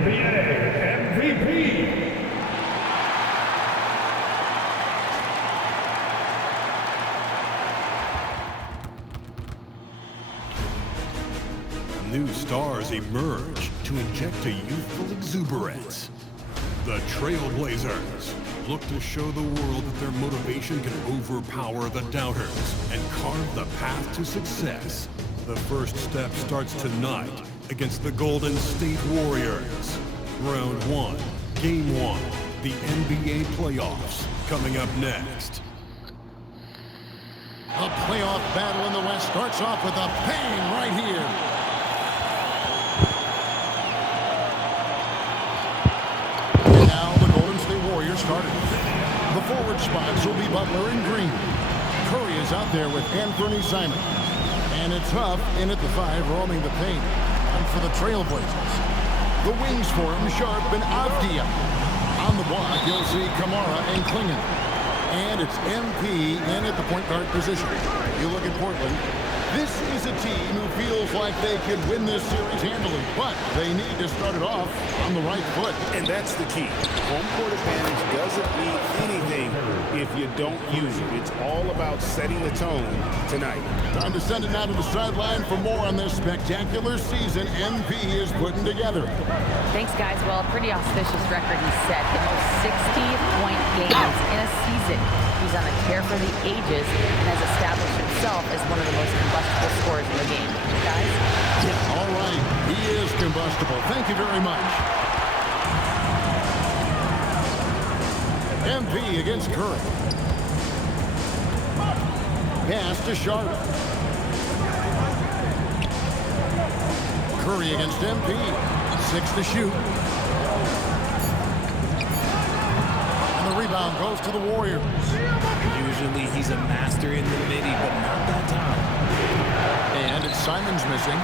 NBA MVP. New stars emerge to inject a youthful exuberance. The Trailblazers look to show the world that their motivation can overpower the doubters and carve the path to success. The first step starts tonight against the Golden State Warriors. Round 1, Game 1, the NBA playoffs, coming up next. A playoff battle in the West starts off with a bang right here. Started. The forward spots will be Butler and Green. Curry is out there with Anthony Simons. And it's Huff in at the 5, roaming the paint. And for the Trailblazers, the wings for him, Sharp and Avdia. On the block, you'll see Kamara and Klingon. And it's MP in at the point guard position. You look at Portland. This is a team who feels like they could win this series handily, but they need to start it off on the right foot. And that's the key. Home court advantage doesn't mean anything if you don't use it. It's all about setting the tone tonight. Time to send it now to the sideline for more on this spectacular season MP is putting together. Thanks, guys. Well, a pretty auspicious record he set. The most 60-point games in a season. He's on a tear for the ages and has established himself as one of the most combustible scorers in the game. Guys? Yeah, all right. He is combustible. Thank you very much. MP against Curry. Pass to Sharp. Curry against MP. 6 to shoot. And the rebound goes to the Warriors. Usually he's a master in the midi, but not that time. And it's Simons missing.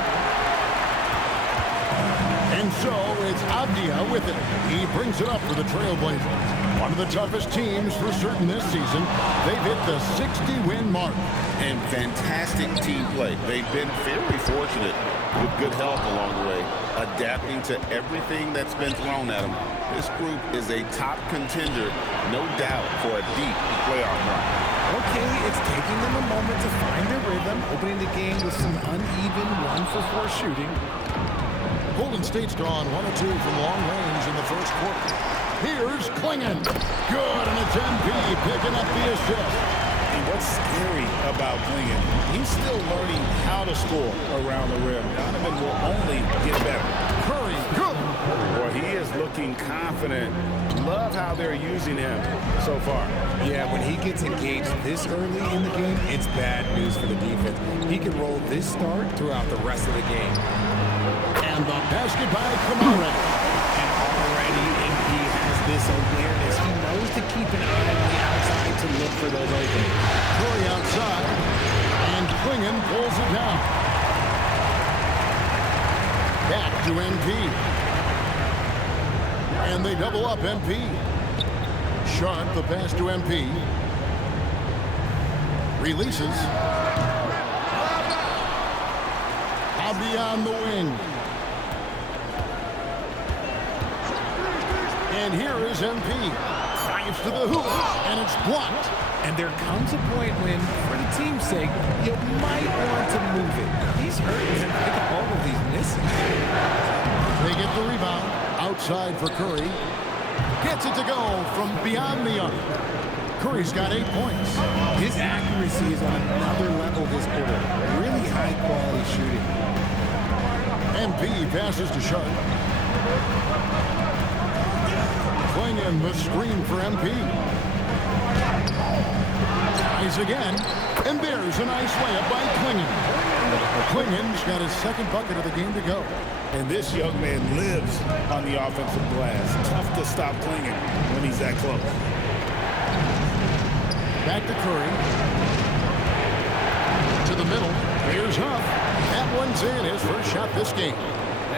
And so it's Avdia with it. He brings it up for the Trailblazers. One of the toughest teams for certain this season. They've hit the 60-win mark. And fantastic team play. They've been very fortunate with good help along the way, adapting to everything that's been thrown at them. This group is a top contender, no doubt, for a deep playoff run. Okay, it's taking them a moment to find their rhythm, opening the game with some uneven 1-for-4 shooting. Golden State's gone 1 or 2 from long range in the first quarter. Here's Klingon. Good, and it's MP picking up the assist. And what's scary about Klingon, he's still learning how to score around the rim. Donovan will only get better. Curry, good. Boy, he is looking confident. Love how they're using him so far. Yeah, when he gets engaged this early in the game, it's bad news for the defense. He can roll this start throughout the rest of the game. And the basket by Kamara. And already MP has this awareness. He knows to keep an eye on the outside to look for those openings. Curry outside. And Klingon pulls it down. Back to MP. And they double up MP. Sharp, the pass to MP. Releases. Avdia on the wing. And here is MP. Drives to the hoop, and it's blocked. And there comes a point when, for the team's sake, you might want to move it. He's hurt, and I think all of these missing. They get the rebound. Outside for Curry. Gets it to go from beyond the arc. Curry's got 8 points. His accuracy is on another level this quarter. Really high-quality shooting. MP passes to Sharp. Klingon the screen for MP. Tries again. And there's a nice layup by Klingon. Klingon's got his second bucket of the game to go. And this young man lives on the offensive glass. Tough to stop Klingon when he's that close. Back to Curry. To the middle. Here's Huff. That one's in, his first shot this game.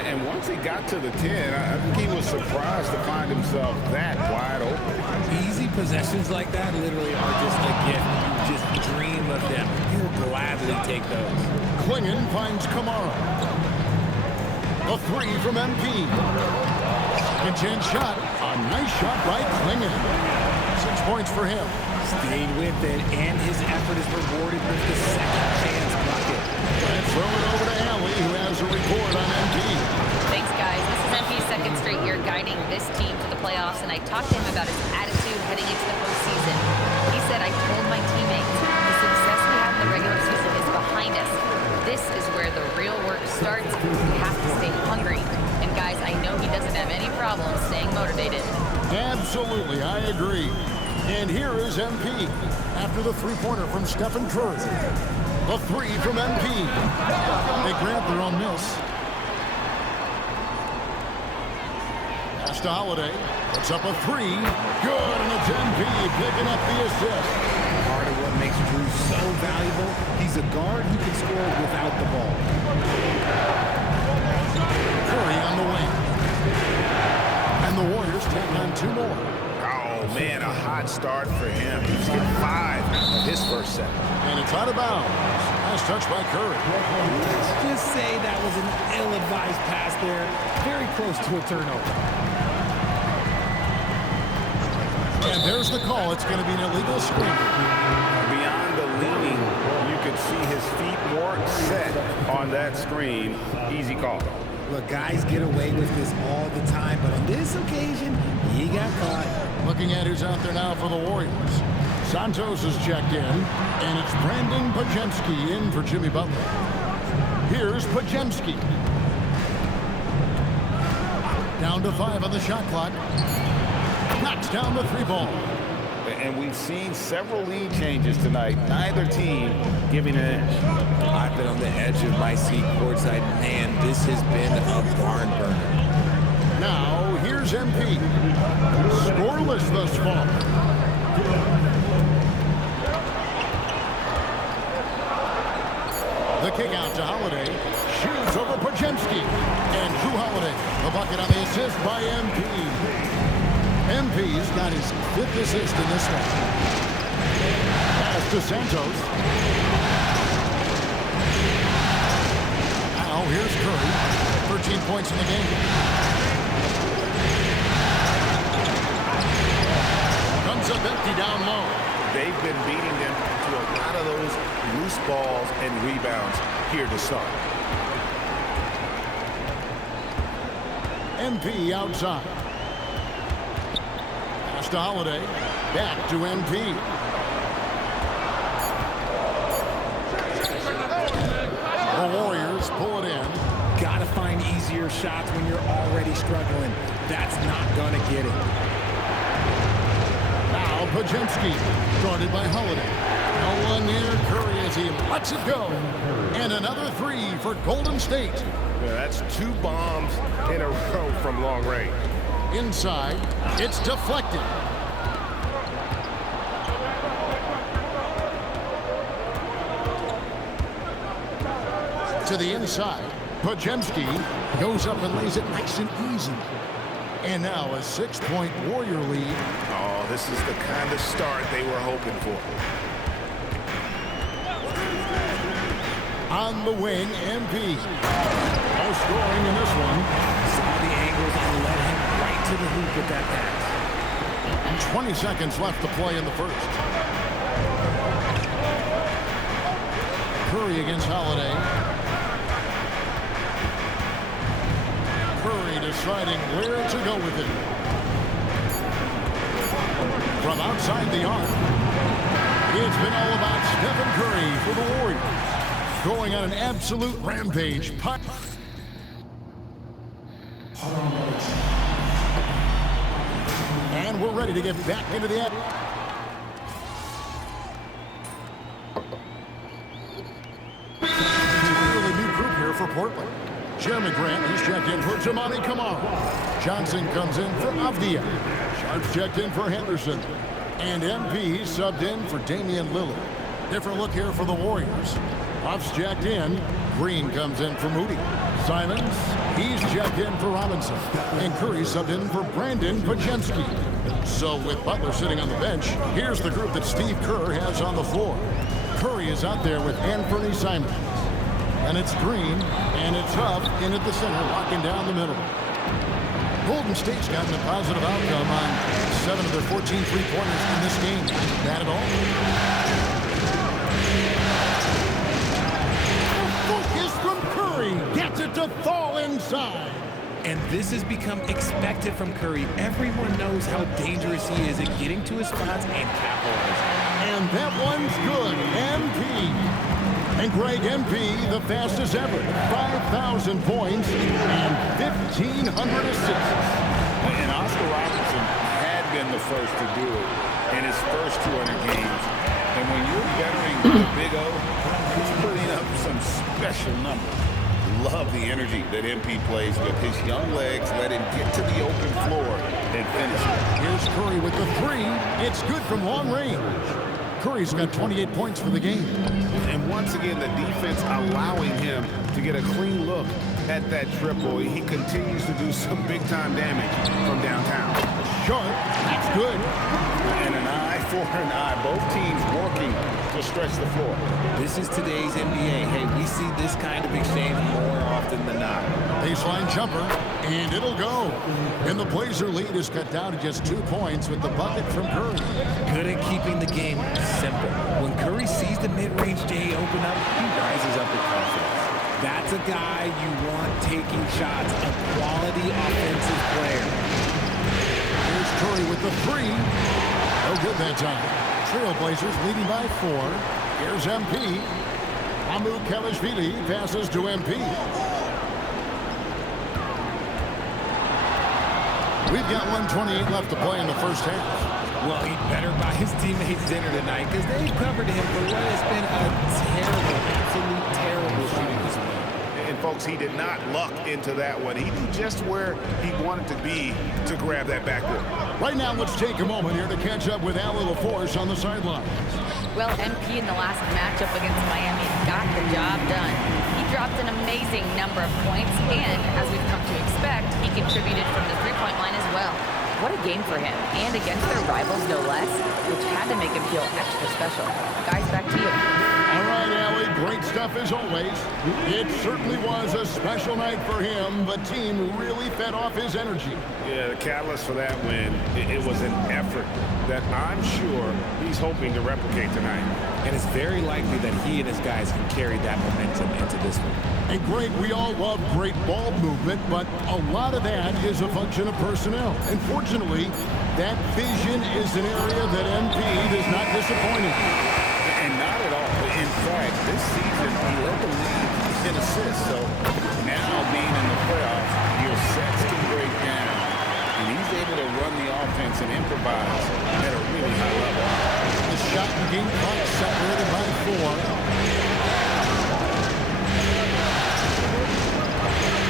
And once he got to the 10, I think he was surprised to find himself that wide open. Easy possessions like that literally are just a gift. You just dream of them. You'll gladly take those. Klingon finds Kamara. A 3 from MP. Intense shot. A nice shot by Klingon. 6 points for him. Stayed with it, and his effort is rewarded with the second chance bucket. Let's throw it over to Allie, who has a report on MP. Thanks, guys. This is MP's second straight year guiding this team to the playoffs, and I talked to him about his attitude heading into the postseason. He said, I told my teammates, the success we have in the regular season is behind us. This is where the real work starts. We have to stay hungry. And guys, I know he doesn't have any problem staying motivated. Absolutely, I agree. And here is MP after the three-pointer from Stephen Curry. The three from MP. They grab their own miss. Pass to Holiday. Puts up a three. Good, and it's MP picking up the assist. Part of what makes Drew so valuable, he's a guard who can score without the ball. Curry on the wing. And the Warriors take on two more. Oh, man, a hot start for him. He's hit 5 of his first set. And it's out of bounds. Nice touch by Curry. Let's just say that was an ill-advised pass there. Very close to a turnover. And there's the call. It's going to be an illegal screen. Beyond the leaning, you could see his feet weren't set on that screen. Easy call. Look, guys get away with this all the time, but on this occasion, he got caught. Looking at who's out there now for the Warriors. Santos is checked in, and it's Brandon Podziemski in for Jimmy Butler. Here's Podziemski. Down to 5 on the shot clock. Knocks down the three ball. And we've seen several lead changes tonight. Neither team giving an edge. I've been on the edge of my seat courtside. Man, this has been a barn burner. Now, here's MP. Scoreless thus far. The kick out to Holiday. Shoots over Podziemski. And Drew Holiday. The bucket on the assist by MP. MP's got his 5th assist in this one. Pass to Santos. Now here's Curry. 13 points in the game. Comes up empty down low. They've been beating them to a lot of those loose balls and rebounds here to start. MP outside. Pass to Holiday. Back to MP. The Warriors pull it in. Gotta find easier shots when you're already struggling. That's not gonna get it. Now Podziemski, guarded by Holiday. No one near Curry as he lets it go. And another three for Golden State. Yeah, that's 2 bombs in a row from long range. Inside, it's deflected. To the inside, Podziemski goes up and lays it nice and easy. And now a 6-point Warrior lead. Oh, this is the kind of start they were hoping for. On the wing, MP. No scoring in this one. Saw the angles and led him right to the hoop with that pass. 20 seconds left to play in the first. Curry against Holiday. Curry deciding where to go with it. From outside the arc, it's been all about Stephen Curry for the Warriors. Going on an absolute rampage. And we're ready to get back into the action. Really new group here for Portland. Jeremy Grant, he's checked in for Jamani Kamara. Johnson comes in for Avdia. Sharp's checked in for Henderson. And MP subbed in for Damian Lillard. Different look here for the Warriors. Huff's checked in. Green comes in for Moody. Simons, he's checked in for Robinson. And Curry subbed in for Brandon Podziemski. So with Butler sitting on the bench, here's the group that Steve Kerr has on the floor. Curry is out there with Anthony Simons. And it's Green, and it's Huff in at the center, locking down the middle. Golden State's gotten a positive outcome on 7 of their 14 three-pointers in this game. Bad at all? Focus from Curry. Gets it to fall inside. And this has become expected from Curry. Everyone knows how dangerous he is at getting to his spots and capitalizing. And that one's good. MP. And Greg, MP, the fastest ever. 5,000 points and 1,500 assists. And Oscar Robertson had been the first to do it in his first 200 games. And when you're bettering the Big O, he's putting up some special numbers. Love the energy that MP plays with. His young legs let him get to the open floor and finish it. Here's Curry with the three. It's good from long range. Curry's got 28 points for the game. And once again, the defense allowing him to get a clean look at that triple. He continues to do some big-time damage from downtown. Short. That's good. And an eye for an eye. Both teams working to stretch the floor. This is today's NBA. Hey, we see this kind of exchange more often than not. Baseline jumper, and it'll go. And the Blazer lead is cut down to just 2 points with the bucket from Curry. Good at keeping the game simple. When Curry sees the mid-range J open up, he rises up with confidence. That's a guy you want taking shots, a quality offensive player. Here's Curry with the three. No good that time. Trailblazers leading by 4. Here's MP. Hamu Kelishvili passes to MP. We've got 1:28 left to play in the first half. Well, he better buy his teammates dinner tonight because they covered him for what has been a terrible, absolute terrible shooting display. And folks, he did not luck into that one. He knew just where he wanted to be to grab that backboard. Right now, let's take a moment here to catch up with Allie LaForce on the sideline. Well, MP in the last matchup against Miami got the job done. He dropped an amazing number of points, and as we've come to expect, he contributed from the three-point line as well. What a game for him, and against their rivals no less, which had to make him feel extra special. Guys, back to you. All right, Allie, great stuff as always. It certainly was a special night for him, but team really fed off his energy. Yeah, the catalyst for that win, it was an effort that I'm sure he's hoping to replicate tonight. And it's very likely that he and his guys can carry that momentum into this one. And great, we all love great ball movement, but a lot of that is a function of personnel. And fortunately, that vision is an area that MP is not disappointing. And not at all. In fact, this season, he led the league in assists. So now being in the playoffs, your sets can break down. And he's able to run the offense and improvise at a really high level. The shot and game clock separated by 4.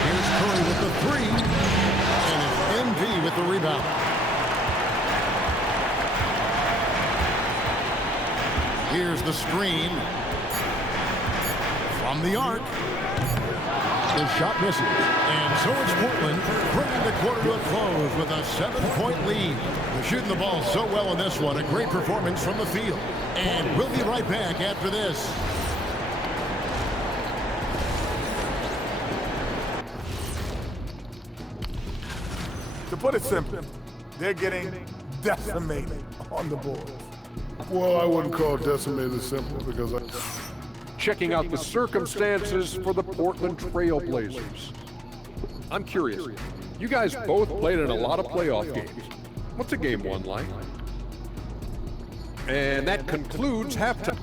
Here's Curry with the three. And it's MP with the rebound. Here's the screen. From the arc. The shot misses. And so it's Portland bringing the quarter to a close with a 7-point lead. They're shooting the ball so well in this one. A great performance from the field. And we'll be right back after this. To put it simply, they're getting decimated on the board. Well, I wouldn't call decimated simple because checking out the circumstances for the Portland Trail Blazers. I'm curious, you guys both played in a lot of playoff games. What's a game one like? And that concludes halftime.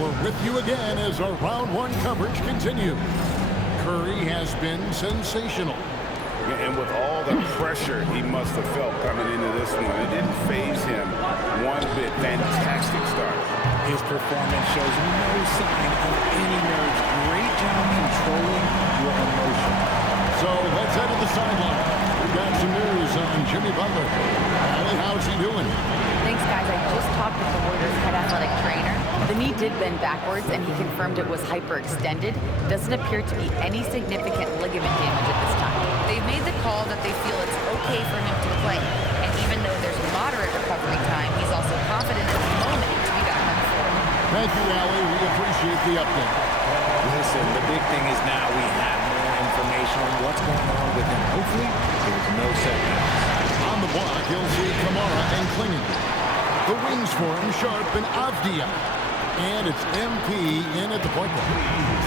We're with you again as our round one coverage continues. Curry has been sensational. And with all the pressure he must have felt coming into this one, it didn't faze him one bit. Fantastic start. His performance shows no sign of any nerves. Great job controlling your emotion. So let's head to the sideline. We've got some news on Jimmy Butler. Allie, how's he doing? Thanks, guys. I just talked with the Warriors head athletic trainer. The knee did bend backwards, and he confirmed it was hyperextended. Doesn't appear to be any significant ligament damage at this time. They've made the call that they feel it's okay for him to play. And even though there's moderate better at recovery time. He's also confident in the moment to be back on the floor. Thank you, Allie. We appreciate the update. Listen, the big thing is now we have more information on what's going on with him. Hopefully, there's no setbacks. On the block, you'll see Kamara and Klingon. The wings for him, Sharp and Avdia. And it's MP in at the point guard.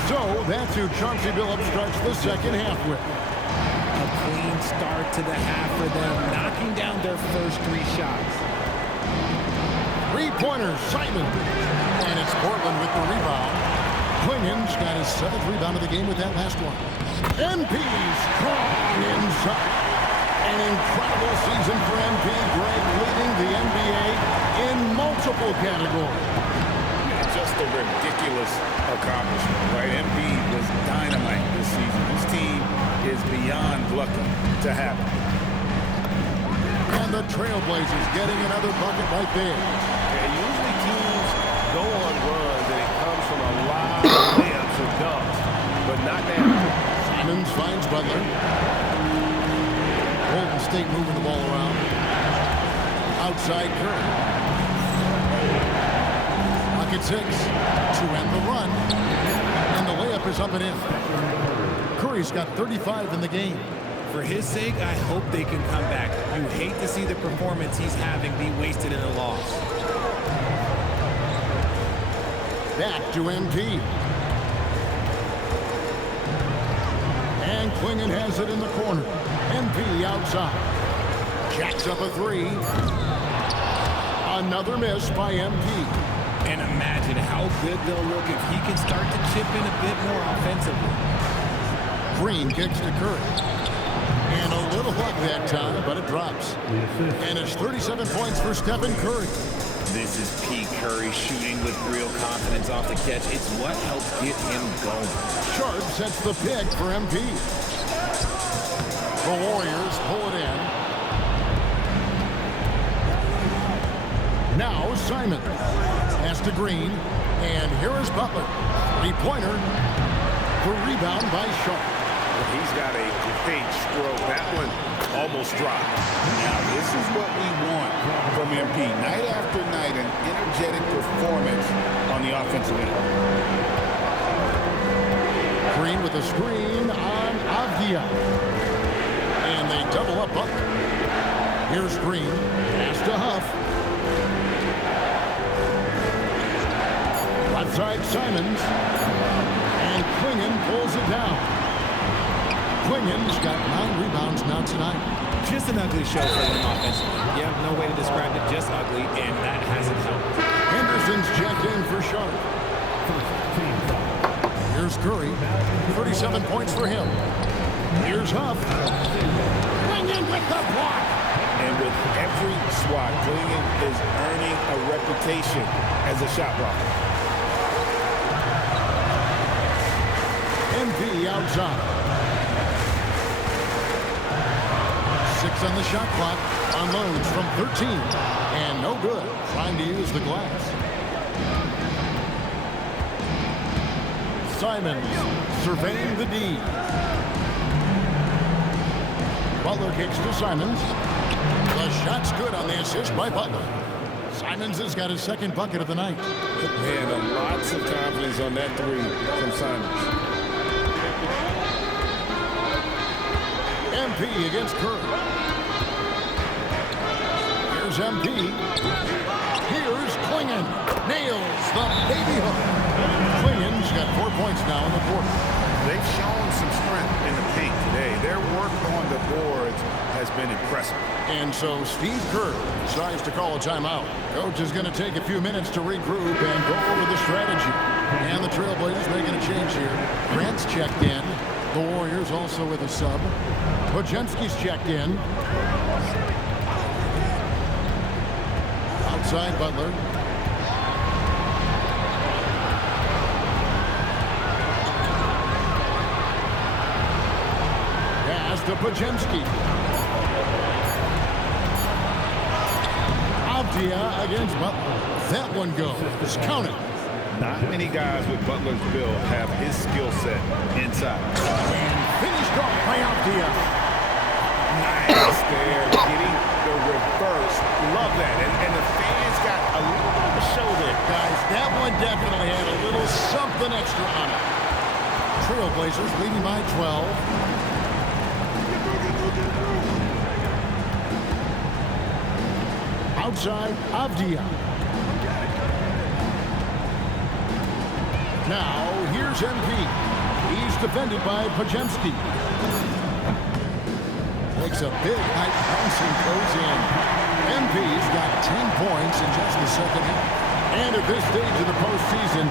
So that's who Chauncey Billups starts the second half with. A clean start to the half for them, knocking down their first 3 shots. Three-pointers, Simon. And it's Portland with the rebound. Klingon's got his 7th rebound of the game with that last one. MP strong inside. An incredible season for MP. Greg leading the NBA in multiple categories. Just a ridiculous accomplishment, right? MP was dynamite this season. This team is beyond lucky to have it. And the Trailblazers getting another bucket right there. Yeah, usually teams go on runs and it comes from a lot of layups or dunks, but not now. Simons finds Butler. Golden State moving the ball around. Outside Curry. Pocket 6 to end the run. And the layup is up and in. Curry's got 35 in the game. For his sake, I hope they can come back. You hate to see the performance he's having be wasted in a loss. Back to MP. And Klingon has it in the corner. MP outside. Jacks up a 3. Another miss by MP. And imagine how good they'll look if he can start to chip in a bit more offensively. Green kicks to Curry. And a little luck that time, but it drops. And it's 37 points for Stephen Curry. This is P. Curry shooting with real confidence off the catch. It's what helps get him going. Sharp sets the pick for MP. The Warriors pull it in. Now Simon. Pass to Green. And here is Butler. 3-pointer. The rebound by Sharp. He's got a great stroke. That one almost dropped. Now, this is what we want from MP. Night after night, an energetic performance on the offensive end. Green with a screen on Avdia. And they double up Butler. Here's Green. Pass to Huff. Left side Simons. And Klingon pulls it down. Klingon's got 9 rebounds now tonight. Just an ugly show for them offensively. Yeah, no way to describe it, just ugly, and that hasn't helped. Henderson's checked in for Sharp. Here's Curry. 37 points for him. Here's Huff. Klingon with the block. And with every swat, Klingon is earning a reputation as a shot blocker. MP outside. 6 on the shot clock. Unloads from 13. And no good. Trying to use the glass. Simons surveying the D. Butler kicks to Simons. The shot's good on the assist by Butler. Simons has got his 2nd bucket of the night. Man, lots of confidence on that 3 from Simons. MP against Curry. Here's MP. Here's Klingon. Nails the baby hook. Klingon's got 4 points now in the quarter. They've shown some strength in the paint today. Their work on the boards has been impressive. And so Steve Kerr decides to call a timeout. Coach is going to take a few minutes to regroup and go over the strategy. And the Trailblazers making a change here. Grant's checked in. The Warriors also with a sub. Podziemski's checked in. Outside Butler. Pass to Podziemski. Avdia against Butler. That one goes. Count it. Not many guys with Butler's build have his skill set inside. And finished off by Avdia. Nice there, getting the reverse love that. And the fans got a little bit of a show there. Guys, that one definitely had a little something extra on it. Trailblazers leading by 12. Outside, Avdia. Now, here's MP. He's defended by Podziemski. Makes a big high bounce and goes in. MP's got 10 points in just the second half. And at this stage of the postseason,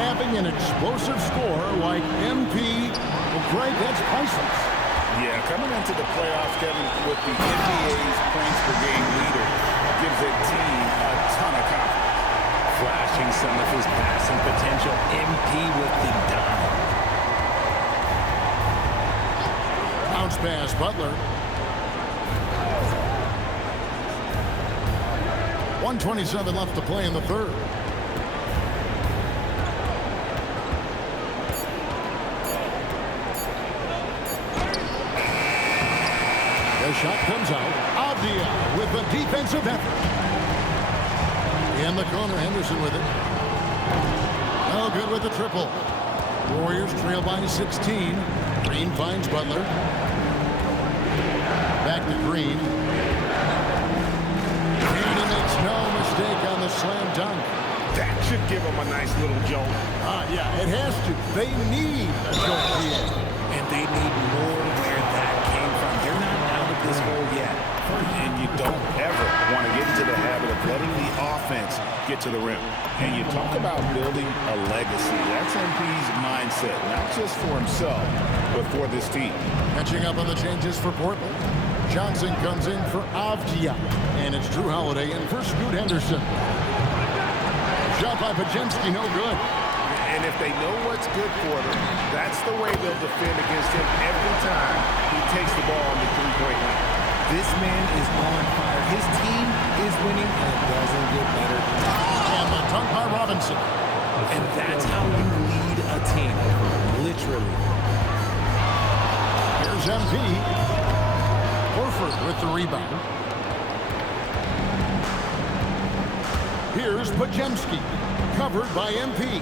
having an explosive score like MP, well, Greg, that's priceless. Yeah, coming into the playoffs, Kevin, with the NBA's points per game leader gives a team a ton of confidence. Flashing some of his passing potential. MP with the dime. Bounce pass, Butler. 1:27 left to play in the third. The shot comes out. Avdia with the defensive effort. In the corner, Henderson with it. No good with the triple. Warriors trail by 16. Green finds Butler. Back to Green. And he makes no mistake on the slam dunk. That should give them a nice little jolt. Yeah, it has to. They need a jolt here. And they need more where that came from. They're not out of this hole yet. And you don't ever want to get into the habit of letting the offense get to the rim. And you talk about building a legacy. That's MP's mindset, not just for himself, but for this team. Catching up on the changes for Portland. Johnson comes in for Avdia. And it's Drew Holiday in for Scoot Henderson. Shot by Podziemski, no good. And if they know what's good for them, that's the way they'll defend against him every time he takes the ball on the three-point line. This man is on fire. His team is winning, and it doesn't get better. And the dunk by Robinson. And that's how you lead a team, literally. Here's MP. Horford with the rebound. Here's Podziemski, covered by MP.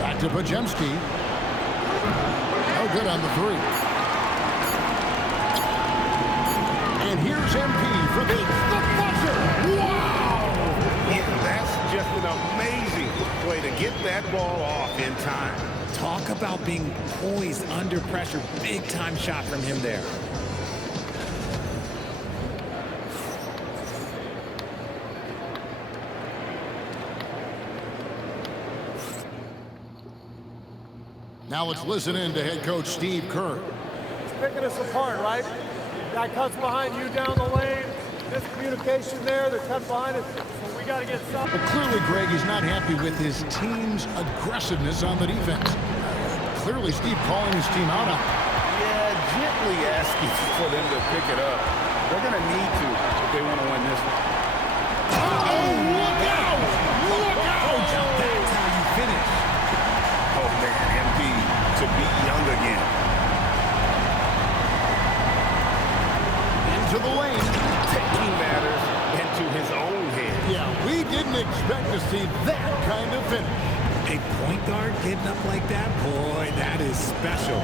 Back to Podziemski. No good on the three. And here's MP for the buzzer. Wow! Yeah, that's just an amazing play to get that ball off in time. Talk about being poised under pressure. Big time shot from him there. Now let's listen in to head coach Steve Kerr. He's picking us apart, right? Guy cuts behind you down the lane. Miscommunication there. They're cut behind us. So we got to get something. But clearly, Greg is not happy with his team's aggressiveness on the defense. Clearly, Steve calling his team out on it. Yeah, gently asking for them to pick it up. They're going to need to if they want to win this one. Oh, look out! Look out! That's how you finish. Oh, man, MP to be young again. Into the lane. Taking matters into his own hands. Yeah, we didn't expect to see that kind of finish. A point guard getting up like that? Boy, that is special.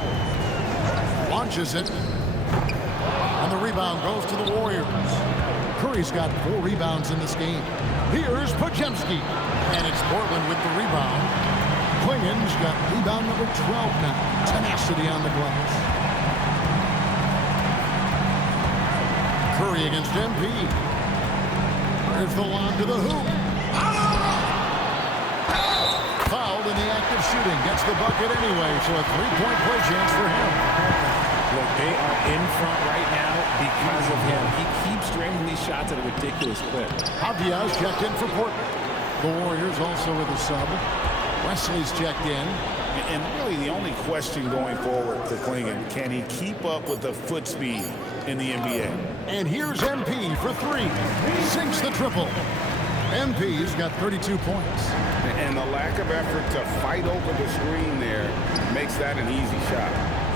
Launches it. And the rebound goes to the Warriors. Curry's got 4 rebounds in this game. Here's Podziemski. And it's Portland with the rebound. Klingen's got rebound number 12 now. Tenacity on the glass. Curry against MP. There's the lob to the hoop. Fouled in the act of shooting. Gets the bucket anyway, so a 3-point play chance for him. Look, they are in front right now because of him. He keeps draining these shots at a ridiculous clip. Avia's checked in for Portland. The Warriors also with a sub. Wesley's checked in. And really the only question going forward for Klingen, can he keep up with the foot speed in the NBA? And here's MP for 3. He sinks the triple. MP's got 32 points. And the lack of effort to fight over the screen there makes that an easy shot.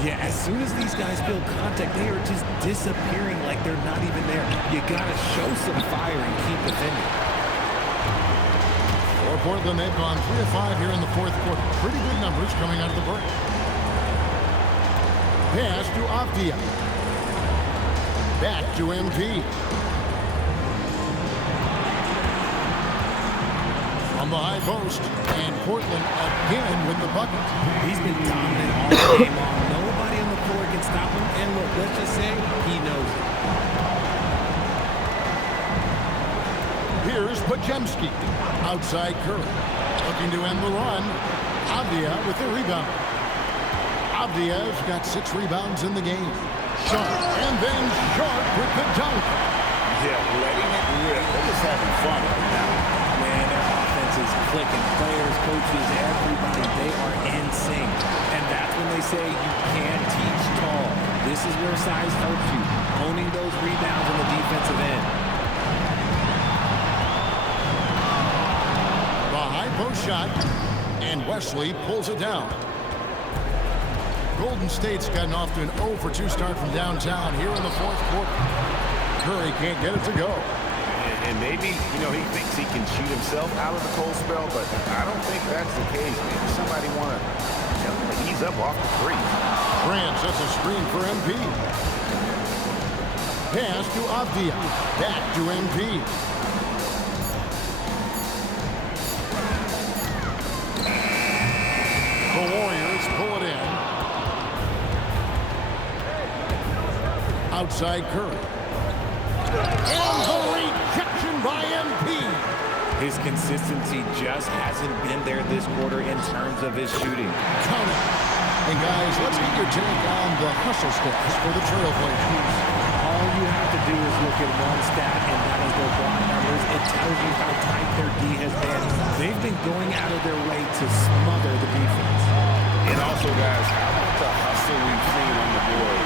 Yeah, as soon as these guys feel contact, they are just disappearing like they're not even there. You got to show some fire and keep defending. For Portland, they've gone 3 of 5 here in the fourth quarter. Pretty good numbers coming out of the break. Pass to Avdia. Back to MP. From the high post, and Portland again with the bucket. He's been dominant all game long. Nobody on the floor can stop him. And look, let's just say he knows it. Here's Podziemski. Outside Curry. Looking to end the run. Avdia with the rebound. Avdia's got 6 rebounds in the game. Sharp. And then Sharp with the dunk. Yeah, letting it rip. They're just having fun right now. Man, their offense is clicking. Players, coaches, everybody, they are in sync. And that's when they say you can't teach tall. This is where size helps you. Owning those rebounds on the defensive end. The high post shot. And Wesley pulls it down. Golden State's gotten off to an 0 for 2 start from downtown here in the fourth quarter. Curry can't get it to go. And maybe, he thinks he can shoot himself out of the cold spell, but I don't think that's the case. Maybe somebody want to tell him to ease up off the three. Grant sets a screen for MP. Pass to Avdia. Back to MP. The Warriors pull it in. Outside Curry. And the rejection by MP. His consistency just hasn't been there this quarter in terms of his shooting. Count it. And guys, let's get your take on the hustle stats for the Trailblazers. All you have to do is look at one stat, and that is their block numbers. It tells you how tight their D has been. They've been going out of their way to smother the defense. And also, guys, how about the hustle we've seen on the board?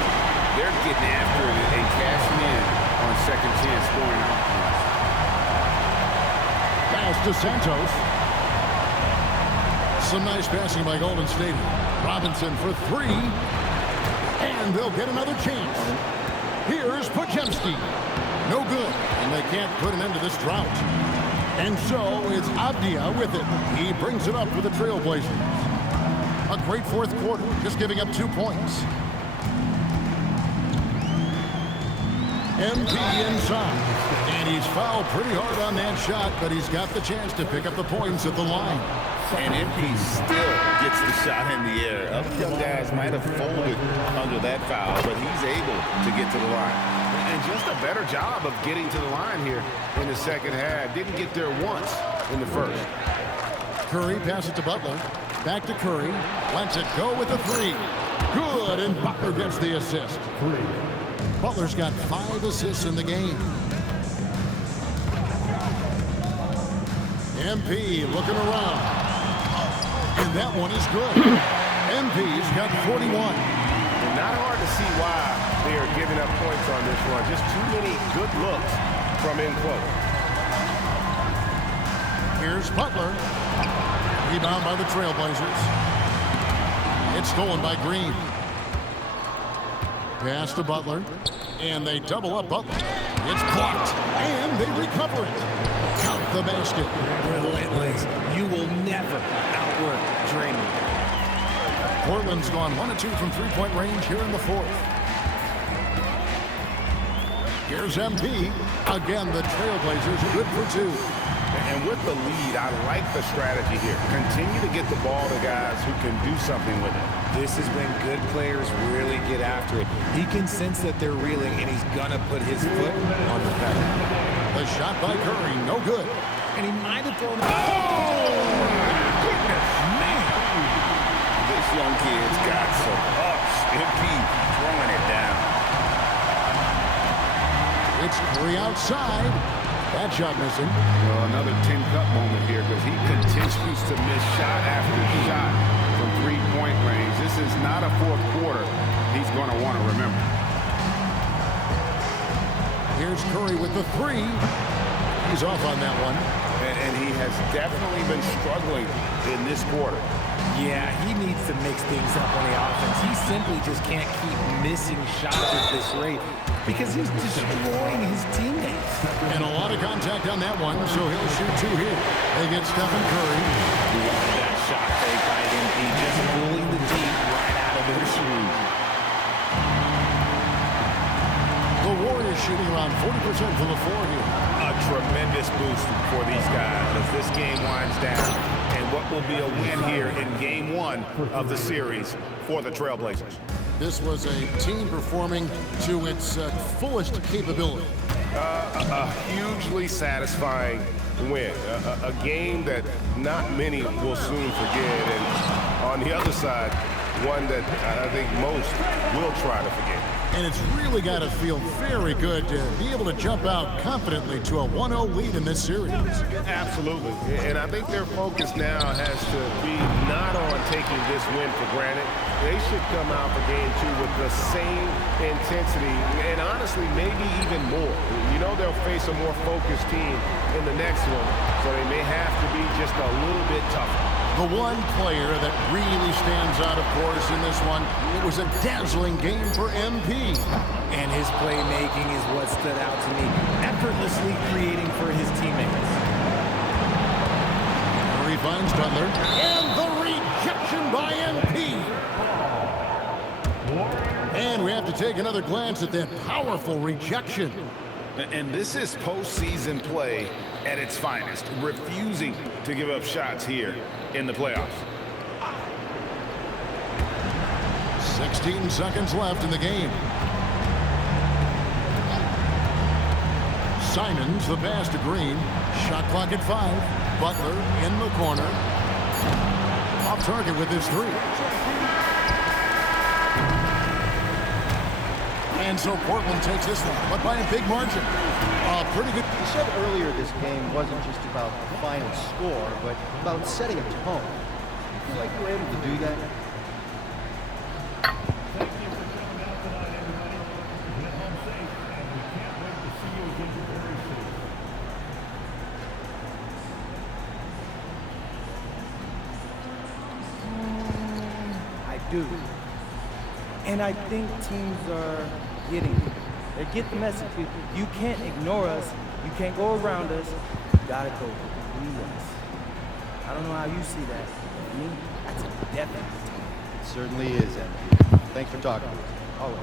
They're getting after it and cashing in on second chance scoring outcomes. Pass to Santos. Some nice passing by Golden State. Robinson for 3. And they'll get another chance. Here's Podziemski. No good. And they can't put an end to this drought. And so it's Avdia with it. He brings it up for the Trailblazers. A great fourth quarter, just giving up 2 points. MP inside. And he's fouled pretty hard on that shot, but he's got the chance to pick up the points at the line. And MP still gets the shot in the air. Other young guys might have folded under that foul, but he's able to get to the line. And just a better job of getting to the line here in the second half. Didn't get there once in the first. Curry passes to Butler. Back to Curry. Lets it go with a 3. Good, and Butler gets the assist. Butler's got 5 assists in the game. MP looking around. And that one is good. MP's got 41. And not hard to see why they are giving up points on this run. Just too many good looks from in close. Here's Butler. Rebound by the Trailblazers. It's stolen by Green. Pass to Butler. And they double up Butler. It's blocked. And they recover it. Count the basket. Relentless. You will never outwork Draymond. Portland's gone 1 of 2 from three-point range here in the fourth. Here's MP. Again, the Trailblazers good for 2. And with the lead, I like the strategy here. Continue to get the ball to guys who can do something with it. This is when good players really get after it. He can sense that they're reeling, and he's going to put his foot on the pedal. The shot by Curry, no good. And he might have thrown it. Oh, my goodness, man. This young kid's got some ups. MP throwing it down. It's Curry outside. That shot missing. Well, another tin cup moment here because he continues to miss shot after shot from three-point range. This is not a fourth quarter he's going to want to remember. Here's Curry with the 3. He's off on that one. and he has definitely been struggling in this quarter. Yeah, he needs to mix things up on the offense. He simply just can't keep missing shots at this rate because he's destroying his teammates. And a lot of contact on that one, so he'll shoot two here. They get Stephen Curry. Love that shot fake by MP, just pulling the deep right out of their shoes. The Warriors shooting around 40% from the floor here. A tremendous boost for these guys as this game winds down. And what will be a win here in Game 1 of the series for the Trailblazers. This was a team performing to its fullest capability. A hugely satisfying win. A game that not many will soon forget. And on the other side, one that I think most will try to forget. And it's really got to feel very good to be able to jump out confidently to a 1-0 lead in this series. Absolutely. And I think their focus now has to be not on taking this win for granted. They should come out for Game 2 with the same intensity and honestly maybe even more. You know they'll face a more focused team in the next one, so they may have to be just a little bit tougher. The one player that really stands out, of course, in this one, it was a dazzling game for MP. And his playmaking is what stood out to me, effortlessly creating for his teammates. Murray finds Butler, and the rejection by MP. And we have to take another glance at that powerful rejection. And this is postseason play at its finest, refusing to give up shots here in the playoffs. 16 seconds left in the game. Simons, the pass to Green. Shot clock at 5. Butler in the corner. Off target with his 3. And so Portland takes this one, but by a big margin. Pretty good. You said earlier this game wasn't just about the final score, but about setting a tone. You feel like you were able to do that? I do. And I think teams are getting it. They get the message. You can't ignore us. You can't go around us. You gotta go through us. I don't know how you see that. For me, that's a definite. It certainly is, MP. Thanks for talking. Always.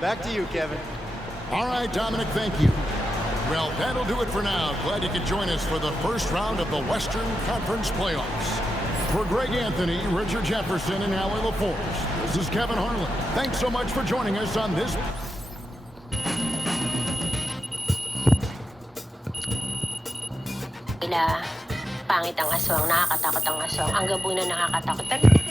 Back to you, Kevin. All right, Dominic, thank you. Well, that'll do it for now. Glad you could join us for the first round of the Western Conference Playoffs. For Greg Anthony, Richard Jefferson, and Allie LaForce, this is Kevin Harlan. Thanks so much for joining us on this. Pangit ang aswang, nakakatakot ang aswang. Ang gabo na nakakatakot.